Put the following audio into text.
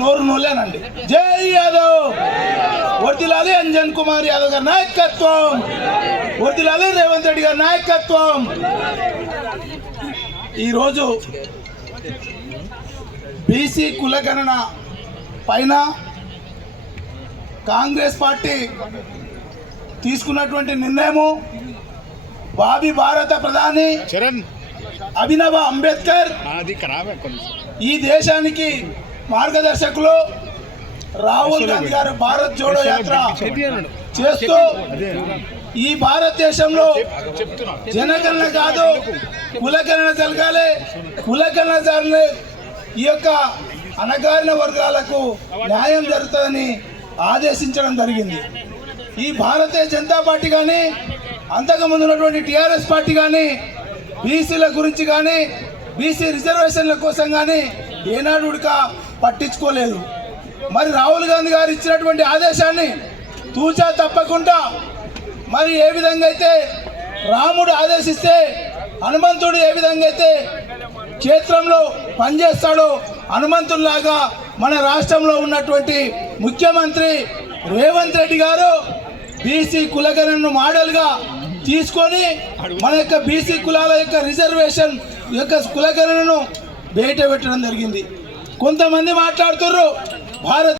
నోరు నోలేనండి. జై యాదవ్. వర్దిలాలి అంజన్ కుమార్ యాదవ్ గారి నాయకత్వం. వర్దిలాలి రేవంత్ రెడ్డి గారి నాయకత్వం. ఈరోజు బీసీ కులగణన పైన కాంగ్రెస్ పార్టీ తీసుకున్నటువంటి నిర్ణయము బాబీ భారత ప్రధాని అభినవ అంబేద్కర్ ఈ దేశానికి మార్గదర్శకులు రాహుల్ గాంధీ గారు భారత్ జోడో యాత్ర చేస్తూ ఈ భారతదేశంలో జనగణన కాదు కులగణన జరగాలి. కులగణన జరగలే ఈ యొక్క అణగారిన వర్గాలకు న్యాయం జరుగుతుందని ఆదేశించడం జరిగింది. ఈ భారతీయ జనతా పార్టీ కానీ అంతకుముందు ఉన్నటువంటి టీఆర్ఎస్ పార్టీ కానీ బీసీల గురించి కానీ బీసీ రిజర్వేషన్ల కోసం కానీ ఏనాడు ఉడక పట్టించుకోలేదు. మరి రాహుల్ గాంధీ గారు ఇచ్చినటువంటి ఆదేశాన్ని తూచా తప్పకుండా మరి ఏ విధంగా అయితే రాముడు ఆదేశిస్తే హనుమంతుడు ఏ విధంగా అయితే క్షేత్రంలో పనిచేస్తాడో హనుమంతుల్లాగా మన రాష్ట్రంలో ఉన్నటువంటి ముఖ్యమంత్రి రేవంత్ రెడ్డి గారు బీసీ కులగణను మోడల్గా తీసుకొని మన యొక్క బీసీ కులాల యొక్క రిజర్వేషన్ యొక్క కులగణను బయట పెట్టడం జరిగింది. కొంతమంది మాట్లాడుతున్నారు భారత్